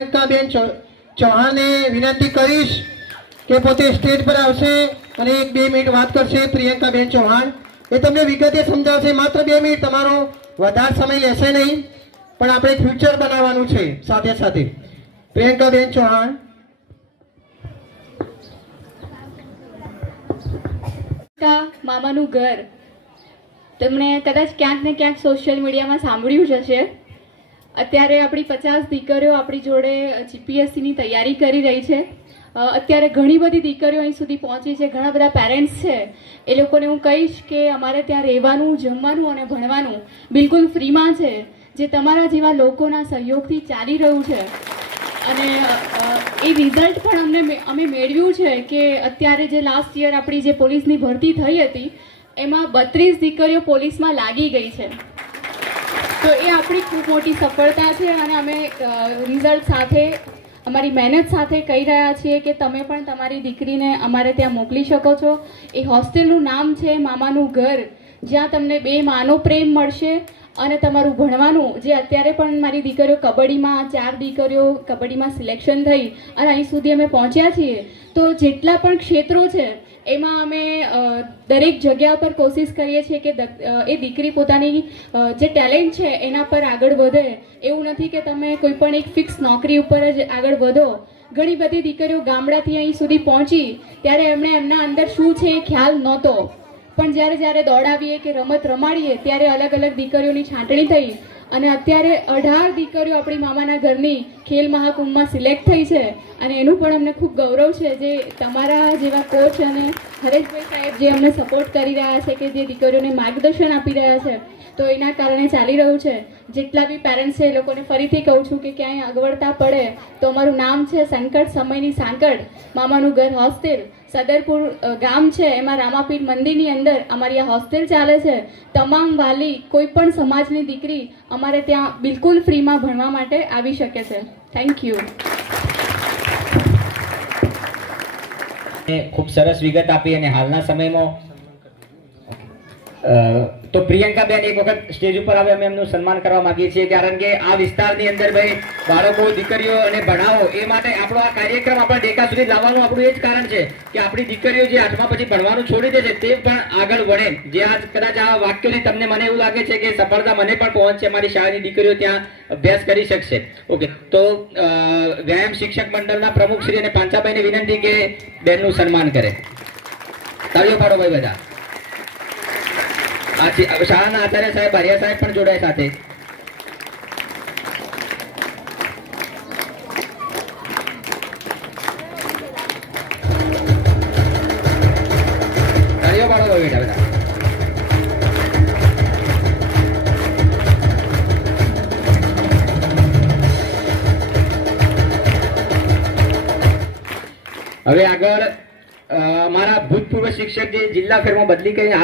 પ્રિયંકાબેન ચૌહાણને વિનંતી કરીશ કે પોતે સ્ટેજ પર આવશે અને એક બે મિનિટ વાત કરશે પ્રિયંકાબેન ચૌહાણ. એ તમને વિગતે સમજાવશે, માત્ર બે મિનિટ, તમારો વધારે સમય લેશે નહીં, પણ આપણે ફ્યુચર બનાવવાનું છે સાથે સાથે. પ્રિયંકાબેન ચૌહાણ. મામાનું ઘર. તમને કદાચ ક્યાંક ને ક્યાંક સોશિયલ મીડિયામાં સાંભળ્યું જ હશે. અત્યારે આપણી પચાસ દીકરીઓ આપણી જોડે જીપીએસસીની તૈયારી કરી રહી છે. અત્યારે ઘણી બધી દીકરીઓ અહીં સુધી પહોંચી છે. ઘણા બધા પેરેન્ટ્સ છે. એ લોકોને હું કહીશ કે અમારે ત્યાં રહેવાનું, જમવાનું અને ભણવાનું બિલકુલ ફ્રીમાં છે, જે તમારા જેવા લોકોના સહયોગથી ચાલી રહ્યું છે. અને એ રિઝલ્ટ પણ અમને અમે મેળવ્યું છે કે અત્યારે જે લાસ્ટ યર આપણી જે પોલીસની ભરતી થઈ હતી, એમાં બત્રીસ દીકરીઓ પોલીસમાં લાગી ગઈ છે. તો એ આપણી ખૂબ મોટી સફળતા છે અને અમે રિઝલ્ટ સાથે, અમારી મહેનત સાથે કહી રહ્યા છીએ કે તમે પણ તમારી દીકરીને અમારે ત્યાં મોકલી શકો છો. એ હોસ્ટેલનું નામ છે મામાનું ઘર. જ્યાં તમને બે માનો પ્રેમ મળશે અને તમારું ભણવાનું, જે અત્યારે પણ મારી દીકરીઓ કબડ્ડીમાં ચાર દીકરીઓ કબડ્ડીમાં સિલેક્શન થઈ અને અહીં સુધી અમે પહોંચ્યા છીએ, તો જેટલા પણ ક્ષેત્રો છે, એમાં અમે દરેક જગ્યા પર કોશિશ કરીએ છીએ કે એ દીકરી પોતાની જે ટેલેન્ટ છે એના પર આગળ વધે. એવું નથી કે તમે કોઈ પણ એક ફિક્સ નોકરી ઉપર જ આગળ વધો. ઘણી બધી દીકરીઓ ગામડાથી અહીં સુધી પહોંચી, ત્યારે એમણે એમના અંદર શું છે એ ખ્યાલ નહોતો. પણ જ્યારે જ્યારે દોડાવીએ કે રમત રમાડીએ, ત્યારે અલગ અલગ દીકરીઓની છાંટણી થઈ અને અત્યારે અઢાર દીકરીઓ આપણી મામાના ઘરની ખેલ મહાકુંભમાં સિલેક્ટ થઈ છે અને એનું પણ અમને ખૂબ ગૌરવ છે જે તમારા જેવા કોચ અને હરેશભાઈ સાહેબ જે અમને સપોર્ટ કરી રહ્યા છે કે જે દીકરીઓને માર્ગદર્શન આપી રહ્યા છે, તો એના કારણે ચાલી રહ્યું છે. જેટલા બી પેરેન્ટ્સ છે એ લોકોને ફરીથી કહું છું કે ક્યાંય અગવડતા પડે તો અમારું નામ છે સંકટ સમયની સાંકળ. મામાનું ઘર હોસ્ટેલ. સદરપુર ગામ છે. એમાં રામાપીર મંદિરની અંદર અમારી આ હોસ્ટેલ ચાલે છે. તમામ વાલી કોઈ પણ સમાજની દીકરી અમારે ત્યાં બિલકુલ ફ્રીમાં ભણવા માટે આવી શકે છે. થેન્ક યુ ખૂબ સરસ વિગત આપી અને હાલના સમયમાં તો પ્રિયંકાબેન એક વખત સ્ટેજ ઉપર આવે અમે એમનું સન્માન કરવા માંગીએ છીએ, કારણ કે આ વિસ્તારની અંદર ભાઈ બાળકો, દીકરીઓ અને ભણાવો, એ માટે આપણો આ કાર્યક્રમ આપણા ડેકા સુધી લાવવાનું આપણું એ જ કારણ છે કે આપણી દીકરીઓ જે આઠમા પછી ભણવાનું છોડી દે છે, તે પણ આગળ વળે. જે આજ કદાચ આ વાક્યોથી તમને મને એવું લાગે છે કે સફળતા મને પણ પહોંચશે, મારી શાળાની દીકરીઓ ત્યાં અભ્યાસ કરી શકશે. ઓકે, તો વ્યાયામ શિક્ષક મંડળના પ્રમુખ શ્રી અને પાંચાભાઈને વિનંતી કે બેનનું સન્માન કરે. તાળીઓ પાડો ભાઈ બધા. આ શાળાના આચાર્ય સાહેબ હરિયા સાહેબ પણ જોડાય સાથે. હવે આગળ અ, અમારા ભૂતપૂર્વ શિક્ષક જે જિલ્લા ફેરમાં બદલી કરીને